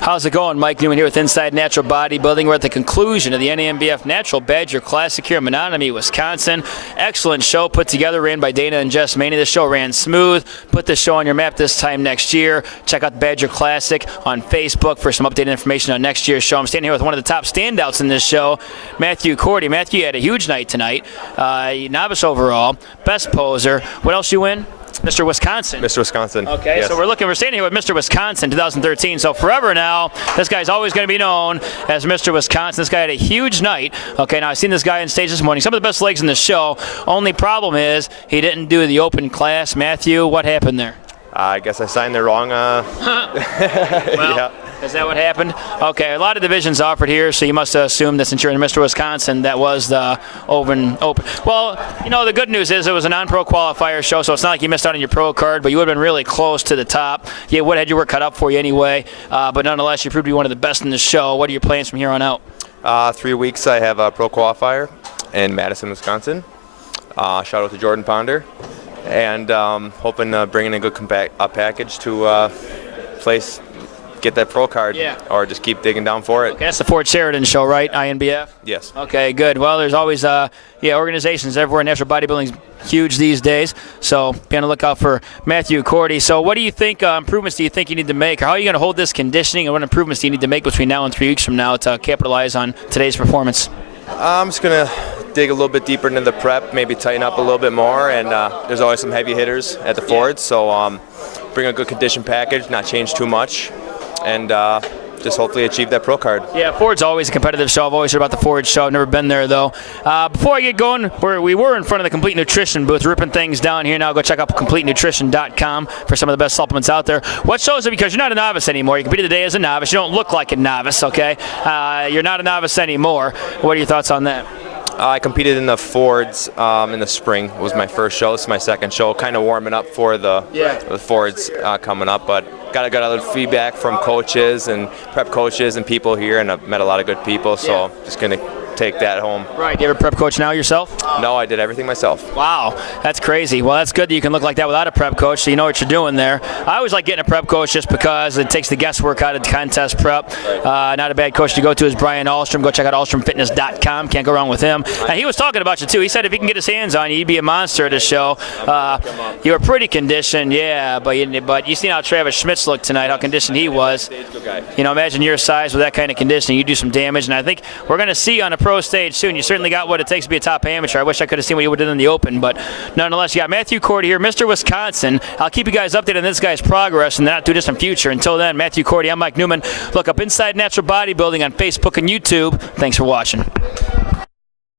How's it going? Mike Neumann here with Inside Natural Bodybuilding. We're at the conclusion of the Nanbf Natural Badger Classic here in Menominee, Wisconsin. Excellent show put together, ran by Dana and Jess Maney. The show ran smooth. Put the show on your map this time next year. Check out the Badger Classic on Facebook for some updated information on next year's show. I'm standing here with one of the top standouts in this show, Mathew Cordy. Mathew had a huge night tonight. Novice overall, best poser. What else you win? Mr. Wisconsin. Mr. Wisconsin. Okay, yes. So we're standing here with Mr. Wisconsin 2013. So forever now, this guy's always going to be known as Mr. Wisconsin. This guy had a huge night. Okay, now I've seen this guy on stage this morning. Some of the best legs in the show. Only problem is he didn't do the open class. Mathew, what happened there? I guess I signed the wrong. Well, yeah. Is that what happened? Okay, a lot of divisions offered here, so you must assume that since you're in Mr. Wisconsin, that was the open. Well, you know, the good news is it was a non-pro qualifier show, so it's not like you missed out on your pro card, but you would have been really close to the top. You would have had your work cut up for you anyway, but nonetheless, you proved to be one of the best in the show. What are your plans from here on out? 3 weeks I have a pro qualifier in Madison, Wisconsin. Shout out to Jordan Ponder. And hoping to bring in a good package to get that pro card, or just keep digging down for it. Okay, that's the Fort Sheridan show, right? INBF? Yes. Okay, good. Well, there's always organizations everywhere. Natural bodybuilding's huge these days, so be on the lookout for Mathew Cordy. So what do you think, improvements do you think you need to make, or how are you going to hold this conditioning, and what improvements do you need to make between now and 3 weeks from now to capitalize on today's performance? I'm just going to dig a little bit deeper into the prep, maybe tighten up a little bit more, and there's always some heavy hitters at the Fords, so bring a good condition package, not change too much, and just hopefully achieve that pro card. Yeah, Ford's always a competitive show. I've always heard about the Ford show. I've never been there, though. Before I get going, we were in front of the Complete Nutrition booth, ripping things down here. Now go check out CompleteNutrition.com for some of the best supplements out there. What shows it? Because you're not a novice anymore. You competed today as a novice. You don't look like a novice, okay? You're not a novice anymore. What are your thoughts on that? I competed in the Fords in the spring. It was my first show. This is my second show. Kind of warming up for the Fords coming up, but got a lot of feedback from coaches and prep coaches and people here, and I've met a lot of good people, so just going to take that home. Right. Do you have a prep coach now yourself? No, I did everything myself. Wow, that's crazy. Well, that's good that you can look like that without a prep coach, so you know what you're doing there. I always like getting a prep coach just because it takes the guesswork out of the contest prep. Not a bad coach to go to is Brian Ahlstrom. Go check out AhlstromFitness.com. Can't go wrong with him. And he was talking about you, too. He said if he can get his hands on you, he'd be a monster at the show. You were pretty conditioned, yeah, but you seen how Travis Schmitz looked tonight, how conditioned he was. You know, imagine your size with that kind of conditioning. You do some damage, and I think we're going to see on a pro stage soon. You certainly got what it takes to be a top amateur. I wish I could have seen what you would have done in the open, but nonetheless, you got Mathew Cordy here, Mr. Wisconsin. I'll keep you guys updated on this guy's progress in the not too distant future. Until then, Mathew Cordy, I'm Mike Neumann. Look up Inside Natural Bodybuilding on Facebook and YouTube. Thanks for watching.